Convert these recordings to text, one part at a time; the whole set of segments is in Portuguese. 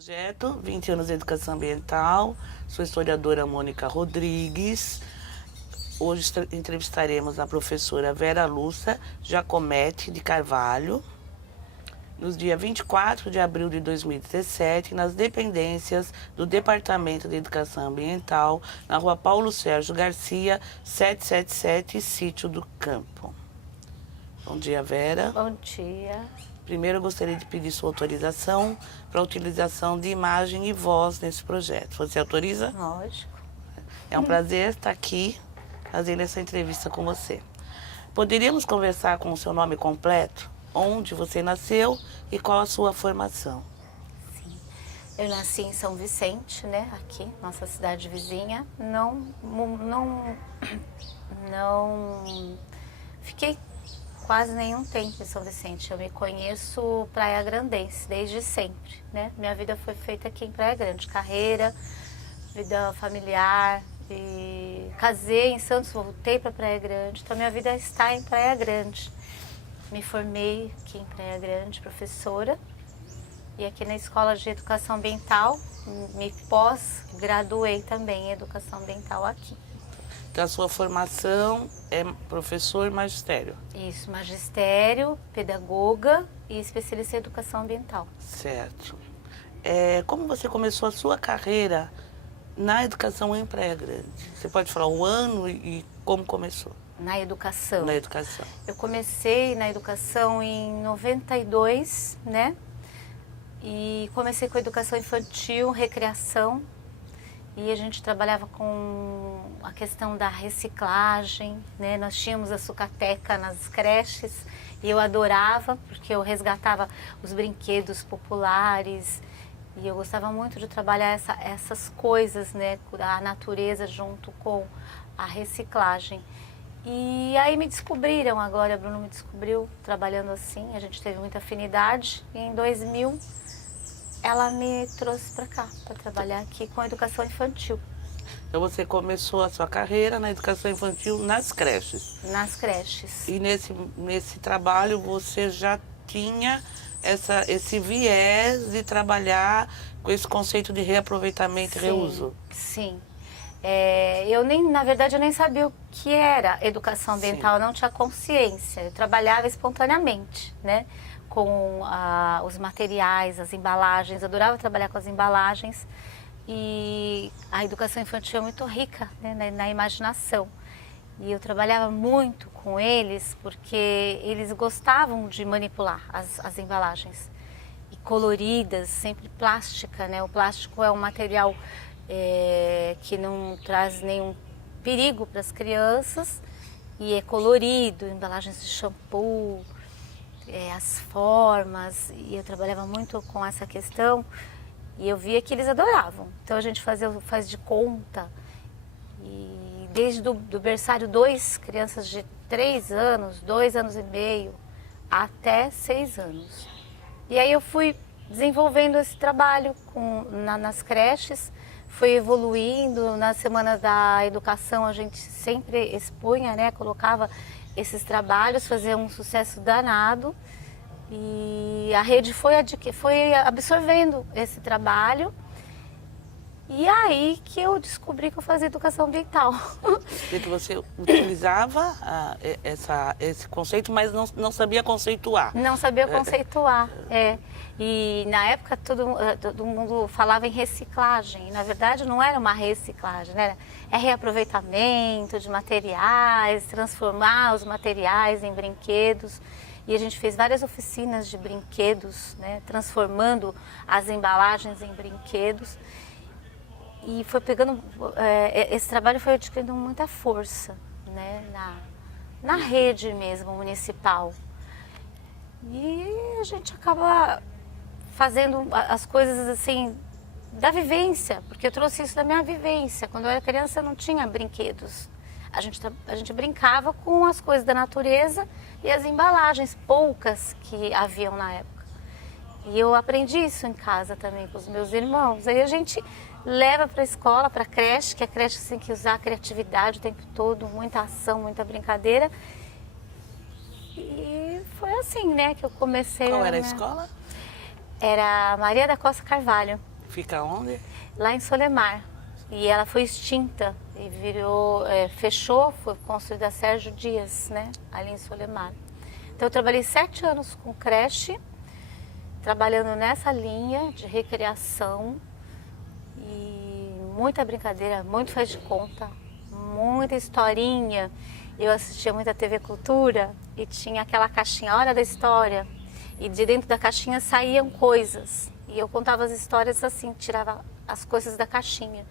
Projeto 20 anos de educação ambiental, sou historiadora Mônica Rodrigues. Hoje entrevistaremos a professora Vera Lúcia Giacometti de Carvalho, nos dias 24 de abril de 2017, nas dependências do Departamento de Educação Ambiental, na rua Paulo Sérgio Garcia, 777, Sítio do Campo. Bom dia, Vera. Bom dia. Primeiro, eu gostaria de pedir sua autorização para a utilização de imagem e voz nesse projeto. Você autoriza? Lógico. É um prazer estar aqui fazendo essa entrevista com você. Poderíamos conversar com o seu nome completo? Onde você nasceu e qual a sua formação? Sim. Eu nasci em São Vicente, né? Aqui, nossa cidade vizinha. Não fiquei quase nenhum tempo em São Vicente. Eu me conheço Praia Grandense desde sempre, né? Minha vida foi feita aqui em Praia Grande, carreira, vida familiar. E casei em Santos, voltei para Praia Grande. Então minha vida está em Praia Grande. Me formei aqui em Praia Grande, professora. E aqui na Escola de Educação Ambiental, me pós-graduei também em Educação Ambiental aqui. Então, a sua formação é professor e magistério? Isso, magistério, pedagoga e especialista em educação ambiental. Certo. Como você começou a sua carreira na educação em Praia Grande? Você pode falar o ano e como começou? Na educação. Na educação. Eu comecei na educação em 92, né? E comecei com educação infantil, recreação. E a gente trabalhava com a questão da reciclagem, né? Nós tínhamos a sucateca nas creches e eu adorava, porque eu resgatava os brinquedos populares e eu gostava muito de trabalhar essas coisas, né? A natureza junto com a reciclagem. E aí me descobriram agora, a Bruna me descobriu trabalhando assim, a gente teve muita afinidade e em 2000 ela me trouxe para cá, para trabalhar aqui com a educação infantil. Então você começou a sua carreira na educação infantil nas creches. Nas creches. E nesse trabalho você já tinha esse viés de trabalhar com esse conceito de reaproveitamento e reuso. Sim. Na verdade, eu nem sabia o que era educação ambiental, eu não tinha consciência. Eu trabalhava espontaneamente, né? Com os materiais, as embalagens, adorava trabalhar com as embalagens. E a educação infantil é muito rica, né, na imaginação. E eu trabalhava muito com eles porque eles gostavam de manipular as embalagens. E coloridas, sempre plástica, né? O plástico é um material que não traz nenhum perigo para as crianças e é colorido, embalagens de shampoo, as formas, e eu trabalhava muito com essa questão e eu via que eles adoravam. Então a gente faz de conta e desde do berçário 2, crianças de 3 anos, 2 anos e meio, até 6 anos. E aí eu fui desenvolvendo esse trabalho nas creches, foi evoluindo. Na Semana da Educação a gente sempre expunha, né, colocava esses trabalhos, fazia um sucesso danado e a rede foi absorvendo esse trabalho. E aí que eu descobri que eu fazia educação ambiental. E que você utilizava esse conceito, mas não sabia conceituar. Não sabia conceituar, E na época todo mundo falava em reciclagem. E, na verdade, não era uma reciclagem, né? É reaproveitamento de materiais, transformar os materiais em brinquedos. E a gente fez várias oficinas de brinquedos, né? Transformando as embalagens em brinquedos. E foi pegando, esse trabalho foi adquirindo muita força, né, na rede mesmo municipal. E a gente acaba fazendo as coisas assim, da vivência, porque eu trouxe isso da minha vivência. Quando eu era criança não tinha brinquedos. A gente brincava com as coisas da natureza e as embalagens, poucas que haviam na época. E eu aprendi isso em casa também com os meus irmãos. Aí a gente leva para a escola, para a creche, que a creche tem que usar a criatividade o tempo todo, muita ação, muita brincadeira. E foi assim, né, que eu comecei. Qual era a escola? Era Maria da Costa Carvalho. Fica onde? Lá em Solemar. E ela foi extinta e virou, fechou, foi construída a Sérgio Dias, né? Ali em Solemar. Então eu trabalhei 7 anos com creche, trabalhando nessa linha de recriação e muita brincadeira, muito faz de conta, muita historinha. Eu assistia muita TV Cultura e tinha aquela caixinha Hora da História e de dentro da caixinha saíam coisas e eu contava as histórias assim, tirava as coisas da caixinha.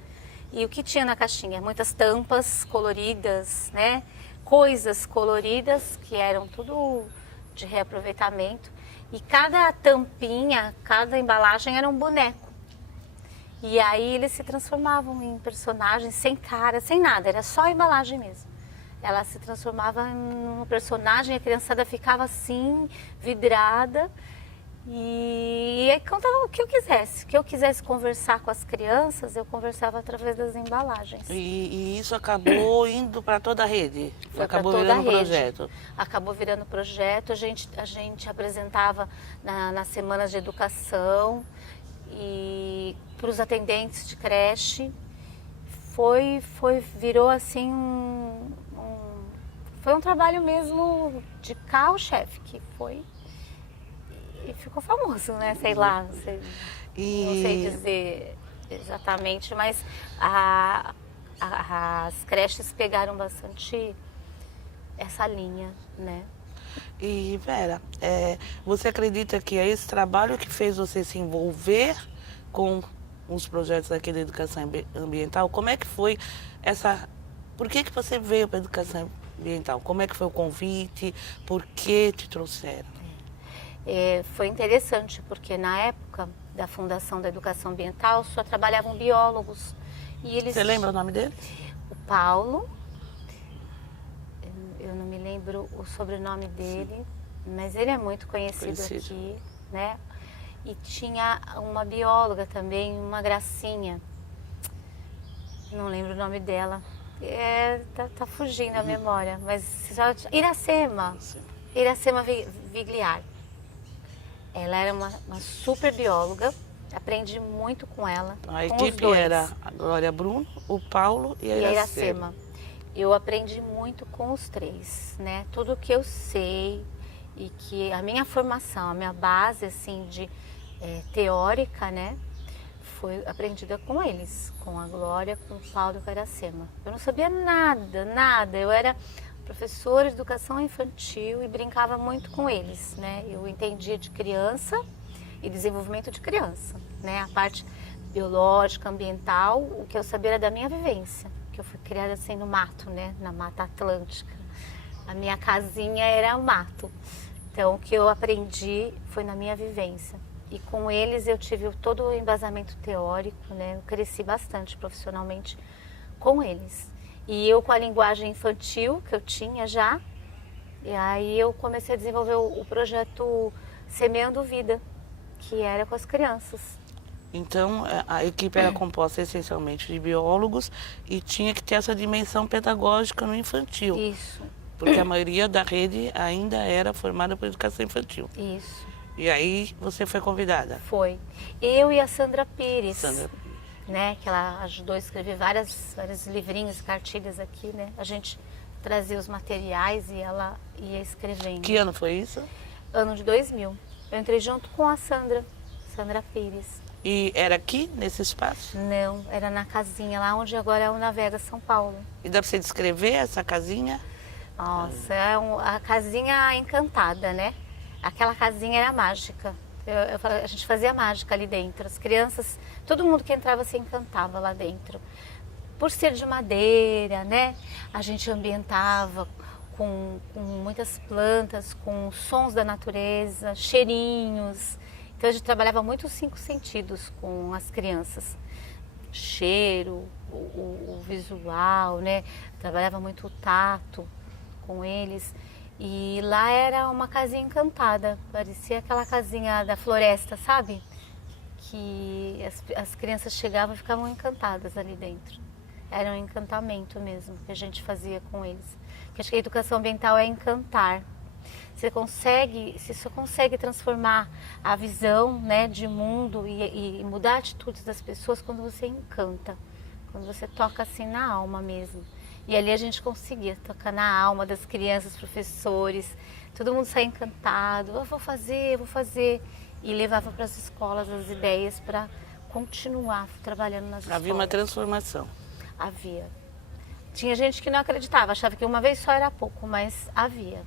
E o que tinha na caixinha? Muitas tampas coloridas, né? Coisas coloridas que eram tudo de reaproveitamento. E cada tampinha, cada embalagem era um boneco. E aí eles se transformavam em personagens sem cara, sem nada, era só a embalagem mesmo. Ela se transformava em um personagem, a criançada ficava assim, vidrada. E aí contava o que eu quisesse. O que eu quisesse conversar com as crianças, eu conversava através das embalagens. E isso acabou indo para toda a rede? Acabou virando projeto? Acabou virando projeto. A gente apresentava nas semanas de educação e para os atendentes de creche. Virou assim foi um trabalho mesmo de carro-chefe, que foi... E ficou famoso, né? Sei lá, não sei dizer exatamente, mas as creches pegaram bastante essa linha, né? E Vera, você acredita que é esse trabalho que fez você se envolver com os projetos aqui da educação ambiental? Como é que foi essa... Por que você veio para a educação ambiental? Como é que foi o convite? Por que te trouxeram? Foi interessante, porque na época da Fundação da Educação Ambiental só trabalhavam biólogos. E eles... Você lembra o nome dele? O Paulo, eu não me lembro o sobrenome dele, mas ele é muito conhecido aqui, né? E tinha uma bióloga também, uma gracinha, não lembro o nome dela, tá fugindo a memória, mas Iracema Vigliar. Ela era uma super bióloga, aprendi muito com ela. A equipe era a Glória Bruno, o Paulo e a Iracema. Eu aprendi muito com os 3, né? Tudo que eu sei e que a minha formação, a minha base assim de teórica, né? Foi aprendida com eles, com a Glória, com o Paulo e com a Iracema. Eu não sabia nada. Eu era professora de educação infantil e brincava muito com eles, né? Eu entendia de criança e desenvolvimento de criança, né? A parte biológica, ambiental, o que eu sabia era da minha vivência, que eu fui criada assim no mato, né? Na Mata Atlântica. A minha casinha era o mato. Então, o que eu aprendi foi na minha vivência. E com eles eu tive todo o embasamento teórico, né? Eu cresci bastante profissionalmente com eles. E eu com a linguagem infantil que eu tinha já, e aí eu comecei a desenvolver o projeto Semeando Vida, que era com as crianças. Então, a equipe era composta essencialmente de biólogos e tinha que ter essa dimensão pedagógica no infantil. Isso. Porque a maioria da rede ainda era formada por educação infantil. Isso. E aí você foi convidada? Foi. Eu e a Sandra Pires. Sandra Pires. Né, que ela ajudou a escrever vários livrinhos, cartilhas aqui, né? A gente trazia os materiais e ela ia escrevendo. Que ano foi isso? Ano de 2000. Eu entrei junto com a Sandra Pires. E era aqui, nesse espaço? Não, era na casinha, lá onde agora é o Navega São Paulo. E dá para você descrever essa casinha? Nossa, a casinha encantada, né? Aquela casinha era mágica. A gente fazia mágica ali dentro. As crianças, todo mundo que entrava se encantava lá dentro. Por ser de madeira, né? A gente ambientava com muitas plantas, com sons da natureza, cheirinhos. Então a gente trabalhava muito os 5 sentidos com as crianças. Cheiro, o visual, né? Trabalhava muito o tato com eles. E lá era uma casinha encantada, parecia aquela casinha da floresta, sabe? Que as crianças chegavam e ficavam encantadas ali dentro. Era um encantamento mesmo que a gente fazia com eles. Porque acho que a educação ambiental é encantar, Você só consegue transformar a visão, né, de mundo e mudar atitudes das pessoas quando você encanta, quando você toca assim na alma mesmo. E ali a gente conseguia tocar na alma das crianças, professores, todo mundo saía encantado, eu vou fazer. E levava para as escolas as ideias para continuar trabalhando nas escolas. Havia uma transformação. Havia. Tinha gente que não acreditava, achava que uma vez só era pouco, mas havia.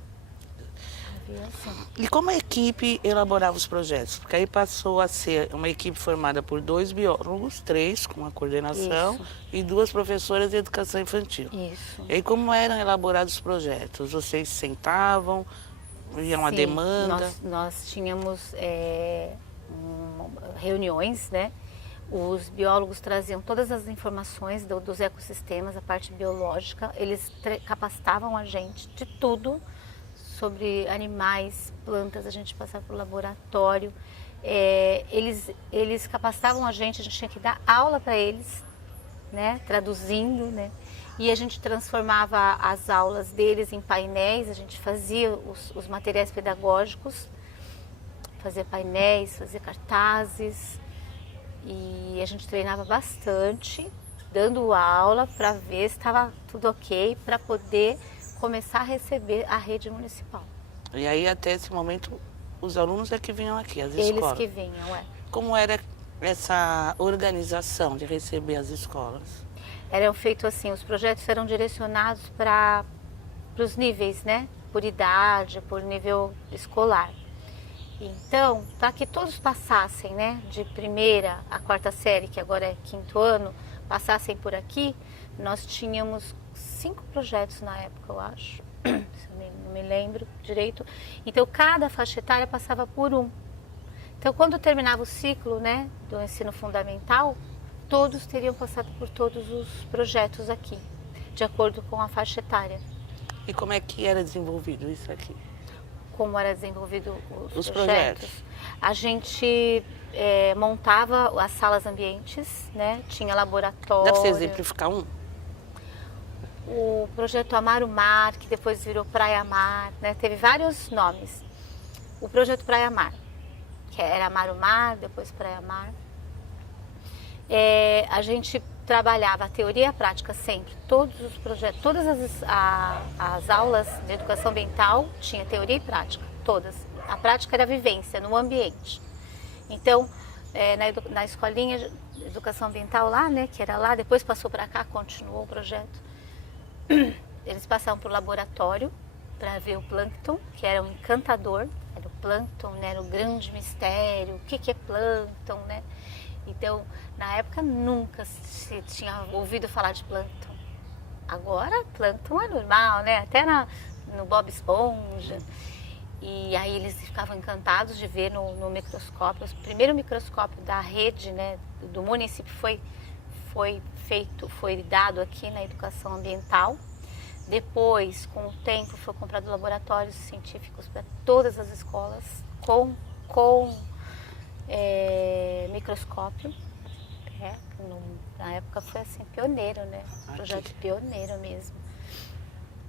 Havia sim. E como a equipe elaborava os projetos? Porque aí passou a ser uma equipe formada por 2 biólogos, 3 com a coordenação, Isso. e 2 professoras de educação infantil. Isso. E aí como eram elaborados os projetos? Vocês sentavam, iam a Sim, demanda? nós tínhamos reuniões, né? Os biólogos traziam todas as informações dos ecossistemas, a parte biológica. Eles capacitavam a gente de tudo sobre animais, plantas. A gente passava para o laboratório. Eles capacitavam a gente tinha que dar aula para eles, né? Traduzindo, né? E a gente transformava as aulas deles em painéis, a gente fazia os materiais pedagógicos, fazia painéis, fazia cartazes, e a gente treinava bastante, dando aula para ver se estava tudo ok, para poder começar a receber a rede municipal. E aí até esse momento os alunos é que vinham aqui, as escolas? Eles que vinham, Como era essa organização de receber as escolas? Eram feitos assim, os projetos eram direcionados para os níveis, né? Por idade, por nível escolar. Então, para que todos passassem, né? De primeira a quarta série, que agora é 5º ano, passassem por aqui, nós tínhamos 5 projetos na época, eu acho. Não me lembro direito. Então, cada faixa etária passava por um. Então, quando terminava o ciclo, né? Do ensino fundamental, todos teriam passado por todos os projetos aqui, de acordo com a faixa etária. E como é que era desenvolvido isso aqui? Como era desenvolvido os projetos? A gente montava as salas ambientes, né? Tinha laboratório. Dá para você exemplificar um? O projeto Amar o Mar, que depois virou Praia Mar, né? Teve vários nomes. O projeto Praia Mar, que era Amar o Mar, depois Praia Mar. A gente trabalhava a teoria e a prática sempre, todos os projetos, todas as aulas de educação ambiental tinha teoria e prática, todas. A prática era a vivência no ambiente. Então, na escolinha de educação ambiental lá, né, que era lá, depois passou para cá, continuou o projeto. Eles passavam para o laboratório para ver o plâncton, que era um encantador, era o plâncton, né, era o grande mistério, o que é plâncton, né? Então, na época, nunca se tinha ouvido falar de plâncton. Agora, plâncton é normal, né? Até no Bob Esponja. E aí eles ficavam encantados de ver no microscópio. O primeiro microscópio da rede, né, do município foi dado aqui na educação ambiental. Depois, com o tempo, foi comprado laboratórios científicos para todas as escolas com microscópio. Na época foi assim, pioneiro, né? Projeto pioneiro mesmo.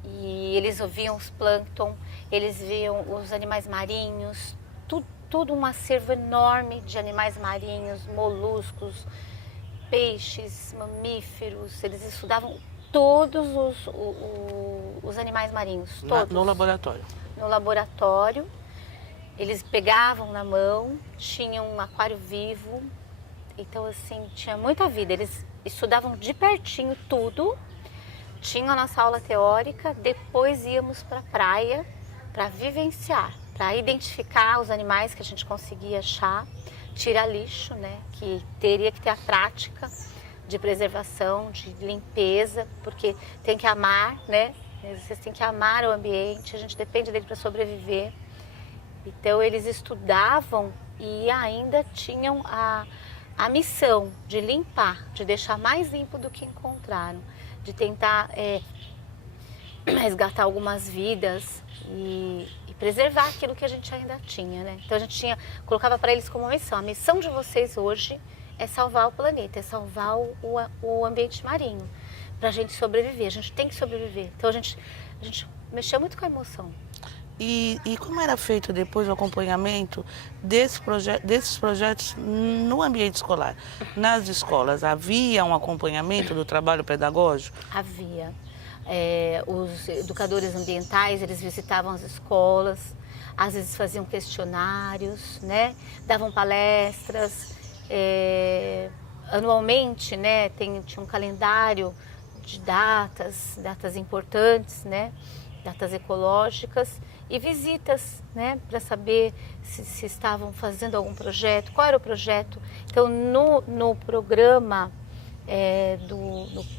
E eles ouviam os plâncton, eles viam os animais marinhos, tudo um acervo enorme de animais marinhos, moluscos, peixes, mamíferos. Eles estudavam todos os animais marinhos, todos. No laboratório? No laboratório. Eles pegavam na mão, tinham um aquário vivo, então assim, tinha muita vida. Eles estudavam de pertinho tudo, tinham a nossa aula teórica, depois íamos para a praia para vivenciar, para identificar os animais que a gente conseguia achar, tirar lixo, né, que teria que ter a prática de preservação, de limpeza, porque tem que amar, né, vocês têm que amar o ambiente, a gente depende dele para sobreviver. Então, eles estudavam e ainda tinham a missão de limpar, de deixar mais limpo do que encontraram, de tentar resgatar algumas vidas e preservar aquilo que a gente ainda tinha, né? Então, a gente colocava para eles como missão. A missão de vocês hoje é salvar o planeta, é salvar o ambiente marinho, para a gente sobreviver. A gente tem que sobreviver. Então, a gente mexeu muito com a emoção. E como era feito depois o acompanhamento desses projetos no ambiente escolar? Nas escolas, havia um acompanhamento do trabalho pedagógico? Havia. Os educadores ambientais, eles visitavam as escolas, às vezes faziam questionários, né? Davam palestras. Anualmente, né, tinha um calendário de datas importantes, né? Datas ecológicas e visitas, né, para saber se estavam fazendo algum projeto, qual era o projeto. Então, no programa,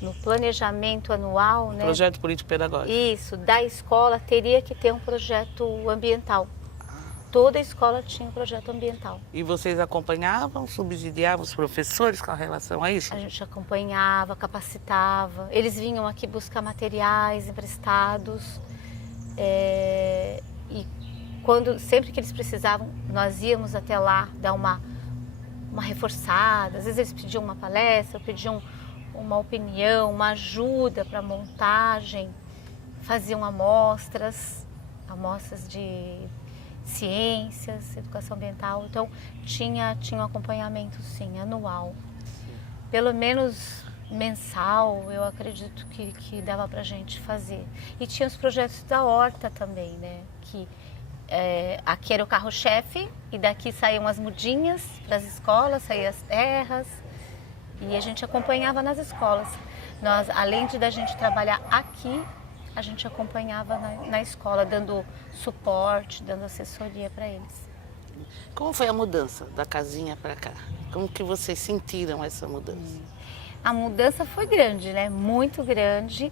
no planejamento anual, né, Projeto político-pedagógico. isso, da escola, teria que ter um projeto ambiental. Toda escola tinha um projeto ambiental. E vocês acompanhavam, subsidiavam os professores com relação a isso? A gente acompanhava, capacitava. Eles vinham aqui buscar materiais emprestados. E sempre que eles precisavam, nós íamos até lá dar uma reforçada. Às vezes eles pediam uma palestra, pediam uma opinião, uma ajuda para montagem. Faziam amostras de ciências, educação ambiental. Então tinha um acompanhamento, sim, anual. Pelo menos mensal, eu acredito que dava pra gente fazer. E tinha os projetos da horta também, né? Que aqui era o carro-chefe e daqui saíam as mudinhas para as escolas, saíam as terras e a gente acompanhava nas escolas. Nós, além da gente trabalhar aqui, a gente acompanhava na escola, dando suporte, dando assessoria para eles. Como foi a mudança da casinha para cá? Como que vocês sentiram essa mudança? A mudança foi grande, né? Muito grande.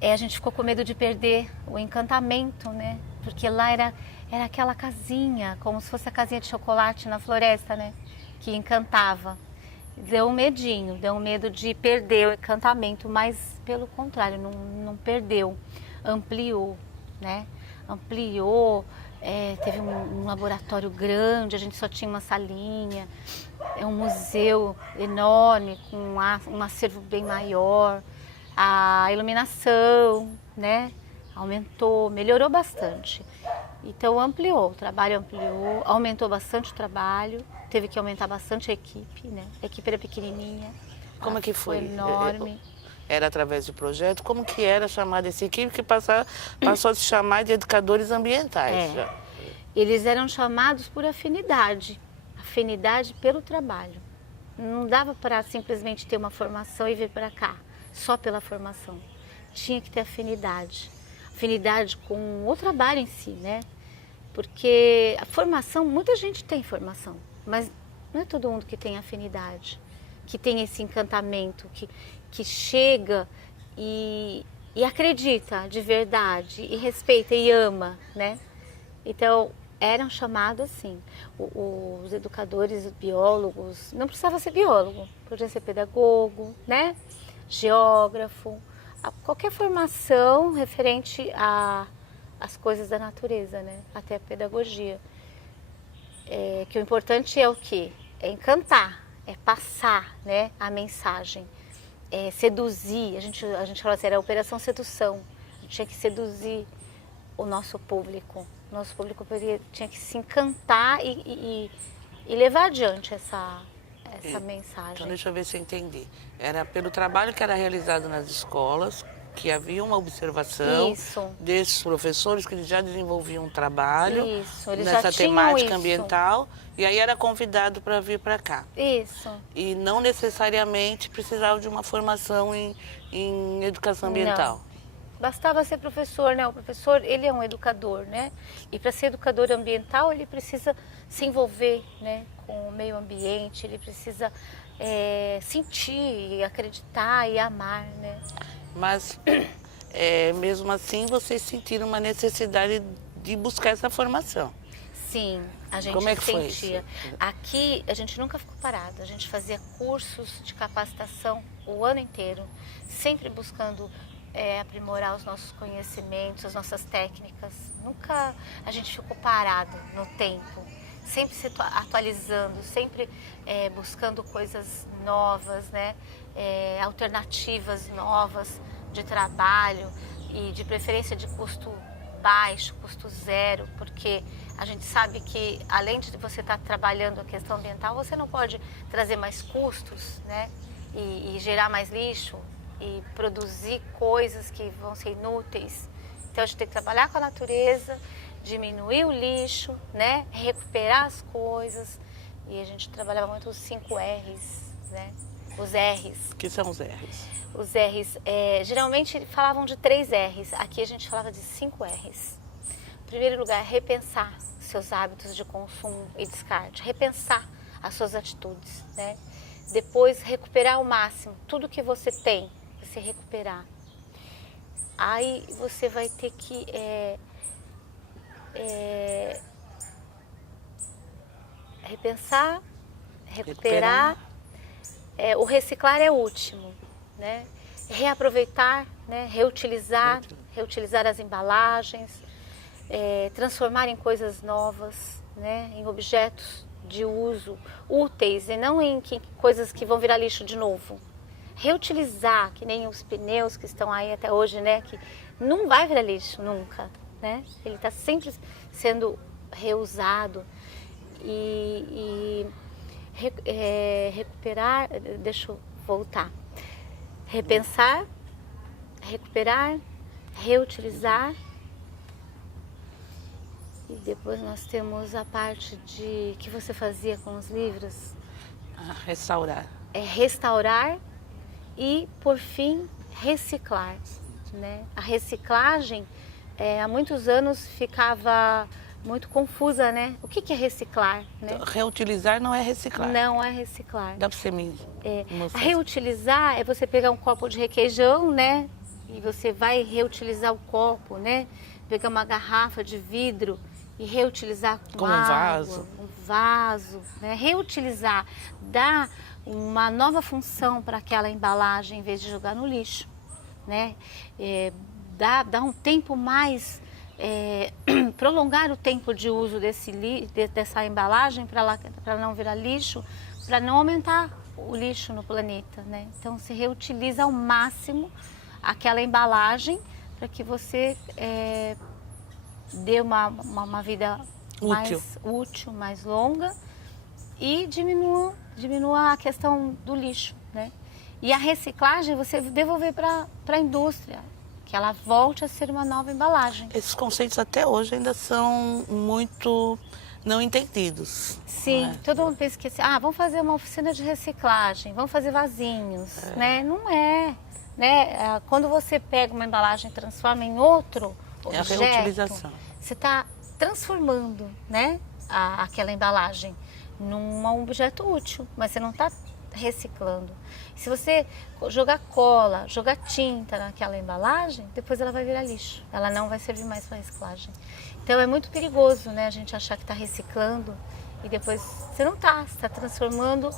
A gente ficou com medo de perder o encantamento, né? Porque lá era aquela casinha, como se fosse a casinha de chocolate na floresta, né? Que encantava. Deu um medinho, deu um medo de perder o encantamento, mas pelo contrário, não perdeu, ampliou, né? Ampliou, teve um laboratório grande, a gente só tinha uma salinha, um museu enorme, com um acervo bem maior, a iluminação, né? Aumentou, melhorou bastante. Então ampliou, o trabalho ampliou, aumentou bastante o trabalho, teve que aumentar bastante a equipe, né? A equipe era pequenininha. Como é que foi? Enorme. Era através de projeto? Como que era chamada essa equipe que passou a se chamar de educadores ambientais? Eles eram chamados por afinidade pelo trabalho. Não dava para simplesmente ter uma formação e vir para cá, só pela formação. Tinha que ter afinidade com o trabalho em si, né? Porque a formação, muita gente tem formação, mas não é todo mundo que tem afinidade, que tem esse encantamento, que chega e acredita de verdade, e respeita e ama, né? Então, eram chamados assim, os educadores, os biólogos, não precisava ser biólogo, podia ser pedagogo, né? Geógrafo, qualquer formação referente às coisas da natureza, né? Até a pedagogia. Que o importante é o quê? É encantar, é passar, né, a mensagem, seduzir. A gente fala assim, era a operação sedução. A gente tinha que seduzir o nosso público. O nosso público tinha que se encantar e levar adiante essa mensagem. Então deixa eu ver se eu entendi. Era pelo trabalho que era realizado nas escolas, que havia uma observação desses professores que eles já desenvolviam um trabalho nessa temática ambiental e aí era convidado para vir para cá. Isso. E não necessariamente precisava de uma formação em educação ambiental. Não. Bastava ser professor, né? O professor, ele é um educador, né? E para ser educador ambiental, ele precisa se envolver, né, com o meio ambiente, ele precisa sentir, acreditar e amar, né? Mas, mesmo assim, vocês sentiram uma necessidade de buscar essa formação. Sim, a gente Como é que sentia. foi isso? Aqui, a gente nunca ficou parado. A gente fazia cursos de capacitação o ano inteiro, sempre buscando aprimorar os nossos conhecimentos, as nossas técnicas. Nunca a gente ficou parado no tempo. Sempre se atualizando, sempre buscando coisas novas, né? Alternativas novas de trabalho e de preferência de custo baixo, custo zero, porque a gente sabe que além de você estar trabalhando a questão ambiental, você não pode trazer mais custos, né? E gerar mais lixo e produzir coisas que vão ser inúteis. Então a gente tem que trabalhar com a natureza, diminuir o lixo, né? Recuperar as coisas. E a gente trabalhava muito os 5 R's, né? Os R's. O que são os R's? Os R's, geralmente falavam de 3 R's, aqui a gente falava de 5 R's. Em primeiro lugar, repensar seus hábitos de consumo e descarte, repensar as suas atitudes, né? Depois, recuperar ao máximo tudo que você tem, você recuperar. Aí você vai ter que repensar, recuperar. O reciclar é o último, né? Reaproveitar, né? Reutilizar as embalagens, transformar em coisas novas, né? Em objetos de uso úteis e não em coisas que vão virar lixo de novo. Reutilizar, que nem os pneus que estão aí até hoje, né? Que não vai virar lixo nunca, né? Ele está sempre sendo reusado e recuperar, deixa eu voltar, repensar, recuperar, reutilizar e depois nós temos a parte de que você fazia com os livros. Restaurar. Restaurar e, por fim, reciclar, né? A reciclagem, há muitos anos ficava muito confusa, né? O que é reciclar, né? Reutilizar não é reciclar. Não é reciclar. Dá para você me mostrar? Reutilizar é você pegar um copo de requeijão, né? E você vai reutilizar o copo, né? Pegar uma garrafa de vidro e reutilizar com água, um vaso, né? Reutilizar, dar uma nova função para aquela embalagem em vez de jogar no lixo, né? Dá um tempo mais... prolongar o tempo de uso dessa embalagem para não virar lixo, para não aumentar o lixo no planeta, né? Então se reutiliza ao máximo aquela embalagem para que você dê uma vida mais útil, mais longa e diminua a questão do lixo, né? E a reciclagem você devolver para a indústria, que ela volte a ser uma nova embalagem. Esses conceitos até hoje ainda são muito não entendidos. Sim, todo mundo pensa que vamos fazer uma oficina de reciclagem, vamos fazer vasinhos, né? Não é, né? Quando você pega uma embalagem e transforma em outro objeto, a reutilização. Você está transformando, né, aquela embalagem num objeto útil, mas você não está reciclando. Se você jogar cola, jogar tinta naquela embalagem, depois ela vai virar lixo. Ela não vai servir mais para reciclagem. Então é muito perigoso, né, a gente achar que está reciclando e depois você não está, você está transformando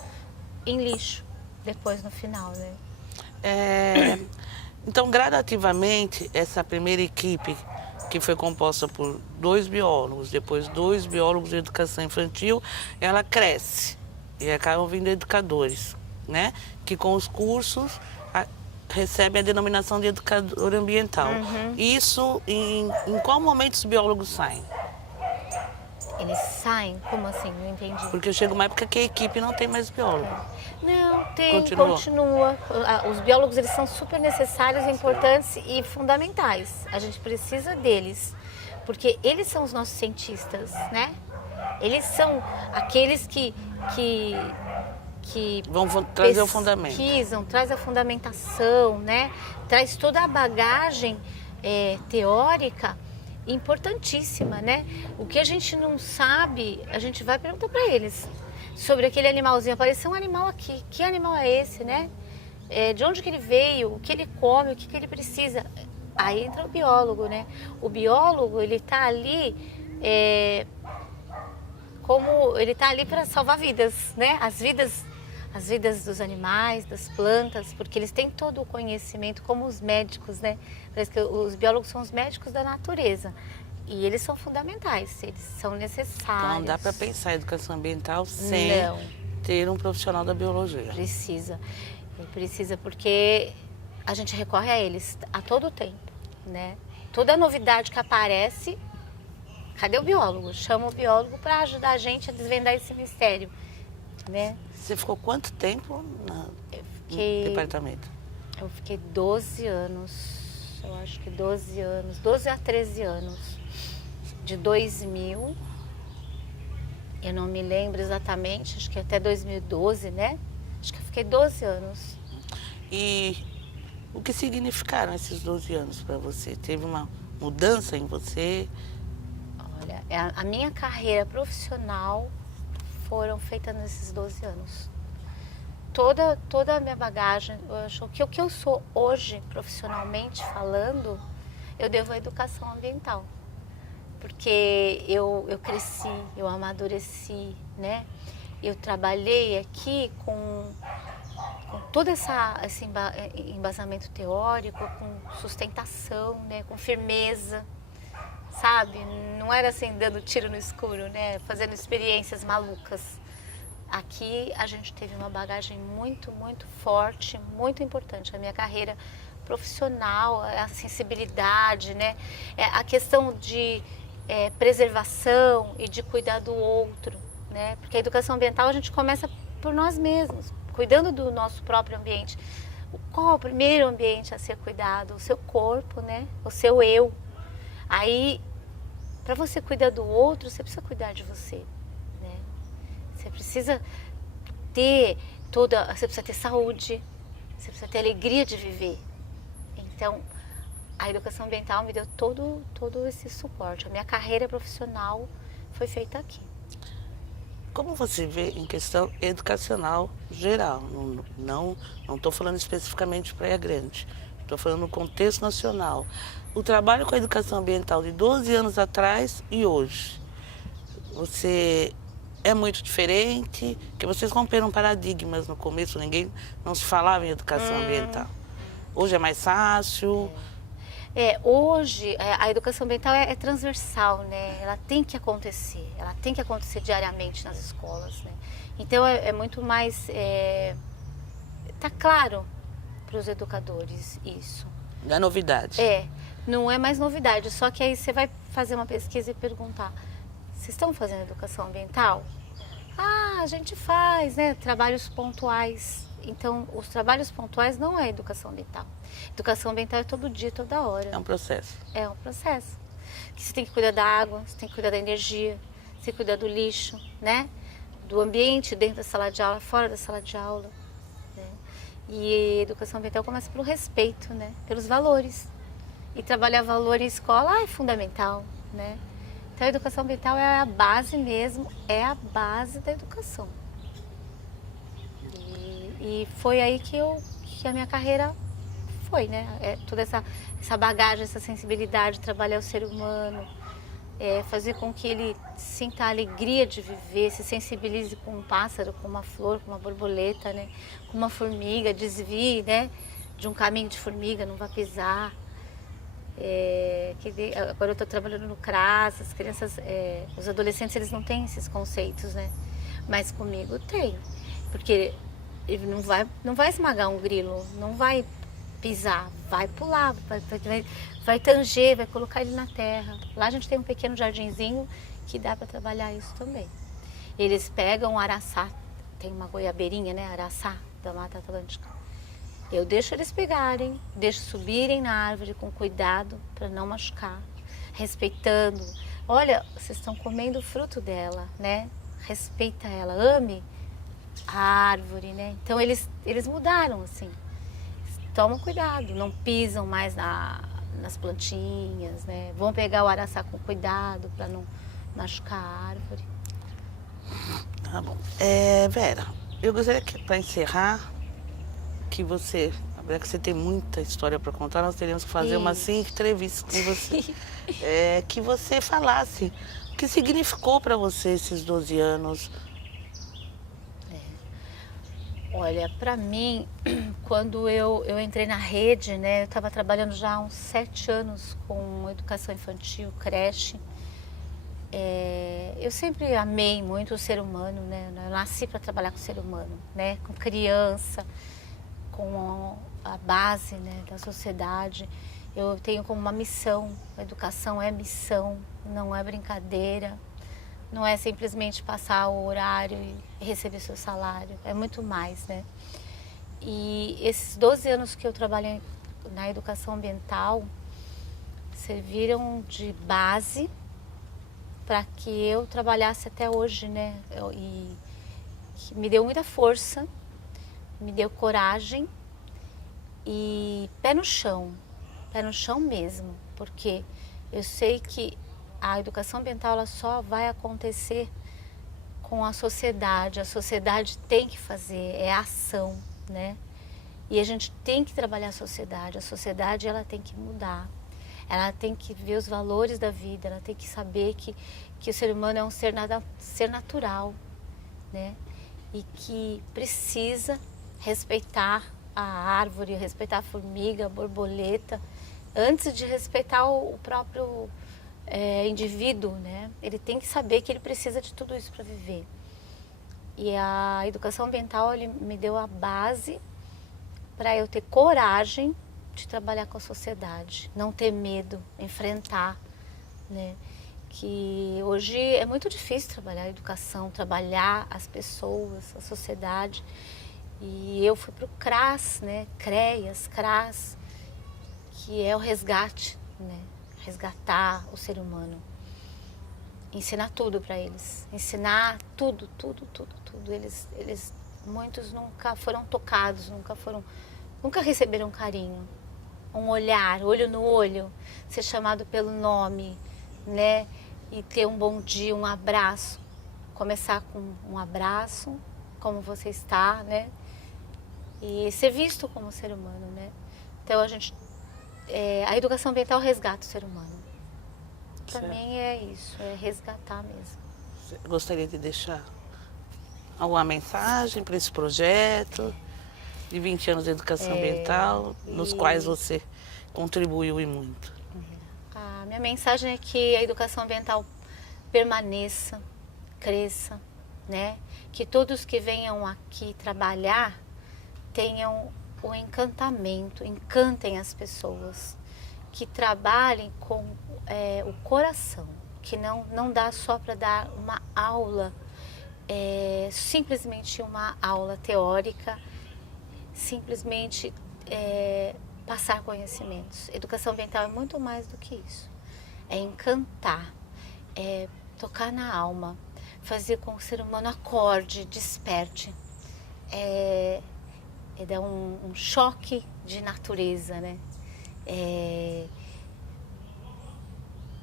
em lixo depois no final, né? Então, gradativamente, essa primeira equipe, que foi composta por 2 biólogos, depois 2 biólogos de educação infantil, ela cresce e acabam vindo educadores, né? Que com os cursos recebem a denominação de educador ambiental. Isso, em qual momento os biólogos saem? Eles saem? Como assim? Não entendi. Porque chega uma época que a equipe não tem mais biólogo. Não, continua. Os biólogos, eles são super necessários, importantes e fundamentais. A gente precisa deles, porque eles são os nossos cientistas, né? Eles são aqueles que vão trazer o fundamento. Pesquisam, traz a fundamentação, né? Traz toda a bagagem teórica importantíssima, né? O que a gente não sabe, a gente vai perguntar para eles sobre aquele animalzinho. Apareceu um animal aqui, que animal é esse, né? De onde que ele veio, o que ele come, o que ele precisa. Aí entra o biólogo, né? O biólogo, ele tá ali ele tá ali para salvar vidas, né? As vidas dos animais, das plantas, porque eles têm todo o conhecimento, como os médicos, né? Parece que os biólogos são os médicos da natureza e eles são fundamentais, eles são necessários. Então não dá para pensar em educação ambiental sem ter um profissional da biologia. Precisa porque a gente recorre a eles a todo tempo, né? toda novidade que aparece, cadê o biólogo? Chama o biólogo para ajudar a gente a desvendar esse mistério, né? Você ficou quanto tempo no Fiquei, departamento? eu fiquei 12 anos, eu acho que 12 anos, 12 a 13 anos, de 2000, eu não me lembro exatamente, acho que até 2012, né? Acho que eu fiquei 12 anos. E o que significaram esses 12 anos para você? Teve uma mudança em você? Olha, a minha carreira profissional foram feitas nesses 12 anos. Toda a minha bagagem, eu acho que o que eu sou hoje, profissionalmente falando, eu devo à educação ambiental. Porque eu cresci, eu amadureci, né? Eu trabalhei aqui com todo esse embasamento teórico, com sustentação, né? Com firmeza, sabe? Não era assim dando tiro no escuro, né? Fazendo experiências malucas. Aqui a gente teve uma bagagem muito, muito forte, muito importante. A minha carreira profissional, a sensibilidade, né? A questão de preservação e de cuidar do outro, né? Porque a educação ambiental a gente começa por nós mesmos, cuidando do nosso próprio ambiente. Qual é o primeiro ambiente a ser cuidado? O seu corpo, né? O seu eu. Aí, para você cuidar do outro, você precisa cuidar de você, né? Você precisa você precisa ter saúde, você precisa ter alegria de viver. Então, a educação ambiental me deu todo esse suporte. A minha carreira profissional foi feita aqui. Como você vê em questão educacional geral? Não estou falando especificamente de Praia Grande, estou falando no contexto nacional. O trabalho com a educação ambiental de 12 anos atrás e hoje, você é muito diferente? Porque vocês romperam paradigmas no começo, não se falava em educação ambiental. Hoje é mais fácil? Hoje a educação ambiental é transversal, né? Ela tem que acontecer diariamente nas escolas, né? Então é muito mais, tá claro para os educadores isso. Não é novidade? Não é mais novidade, só que aí você vai fazer uma pesquisa e perguntar, vocês estão fazendo educação ambiental? Ah, a gente faz, né? Trabalhos pontuais. Então, os trabalhos pontuais não é educação ambiental. Educação ambiental é todo dia, toda hora. É um processo. É um processo. Que você tem que cuidar da água, você tem que cuidar da energia, você tem que cuidar do lixo, né? Do ambiente dentro da sala de aula, fora da sala de aula. Né? E a educação ambiental começa pelo respeito, né? Pelos valores. E trabalhar valor em escola é fundamental, né? Então, a educação ambiental é a base mesmo, é a base da educação. E foi aí que a minha carreira foi, né? Toda essa bagagem, essa sensibilidade, trabalhar o ser humano, fazer com que ele sinta a alegria de viver, se sensibilize com um pássaro, com uma flor, com uma borboleta, né? Com uma formiga, desvie, né? De um caminho de formiga, não vá pisar. Agora eu estou trabalhando no CRAS, as crianças, os adolescentes, eles não têm esses conceitos, né? Mas comigo tem, porque ele não vai esmagar um grilo, não vai pisar, vai pular, vai tanger, vai colocar ele na terra. Lá a gente tem um pequeno jardinzinho que dá para trabalhar isso também. Eles pegam o araçá, tem uma goiabeirinha, né, araçá da Mata Atlântica. Eu deixo eles pegarem, deixo subirem na árvore com cuidado para não machucar, respeitando. Olha, vocês estão comendo o fruto dela, né? Respeita ela, ame a árvore, né? Então eles mudaram, assim. Tomam cuidado, não pisam mais nas plantinhas, né? Vão pegar o araçá com cuidado para não machucar a árvore. Tá bom. Vera, eu gostaria que, para encerrar, que você tem muita história para contar, nós teríamos que fazer uma 5 entrevistas com você. Que você falasse o que significou para você esses 12 anos. Olha, para mim, quando eu entrei na rede, né, eu estava trabalhando já há uns 7 anos com educação infantil, creche. Eu sempre amei muito o ser humano, né? Eu nasci para trabalhar com o ser humano, né? Com criança, com a base, né, da sociedade. Eu tenho como uma missão, a educação é missão, não é brincadeira, não é simplesmente passar o horário e receber seu salário, é muito mais, né? E esses 12 anos que eu trabalhei na educação ambiental serviram de base para que eu trabalhasse até hoje, né? E me deu muita força, me deu coragem e pé no chão mesmo, porque eu sei que a educação ambiental ela só vai acontecer com a sociedade tem que fazer, é ação, né? E a gente tem que trabalhar a sociedade ela tem que mudar, ela tem que ver os valores da vida, ela tem que saber que o ser humano é um ser natural, né? E que precisa respeitar a árvore, respeitar a formiga, a borboleta, antes de respeitar o próprio indivíduo, né? Ele tem que saber que ele precisa de tudo isso para viver. E a educação ambiental ele me deu a base para eu ter coragem de trabalhar com a sociedade, não ter medo, enfrentar, né? Que hoje é muito difícil trabalhar a educação, trabalhar as pessoas, a sociedade. E eu fui para o CRAS, né? CRAS, que é o resgate, né? Resgatar o ser humano. Ensinar tudo para eles, ensinar tudo. Muitos nunca foram tocados, nunca receberam carinho. Um olhar, olho no olho, ser chamado pelo nome, né? E ter um bom dia, um abraço. Começar com um abraço, como você está, né? E ser visto como ser humano, né? Então a educação ambiental resgata o ser humano. Para mim é isso, é resgatar mesmo. Você gostaria de deixar alguma mensagem para esse projeto de 20 anos de educação ambiental, nos quais você contribuiu e muito? A minha mensagem é que a educação ambiental permaneça, cresça, né? Que todos que venham aqui trabalhar tenham o encantamento, encantem as pessoas, que trabalhem com o coração, que não dá só para dar uma aula, simplesmente uma aula teórica, simplesmente passar conhecimentos. Educação ambiental é muito mais do que isso. É encantar, é tocar na alma, fazer com que o ser humano acorde, desperte, é dar um choque de natureza, né?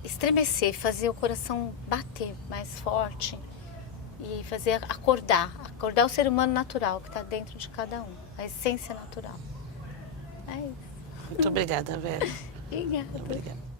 Estremecer, fazer o coração bater mais forte e fazer acordar o ser humano natural que está dentro de cada um, a essência natural. É isso. Muito obrigada, Vera. Obrigada. Obrigada.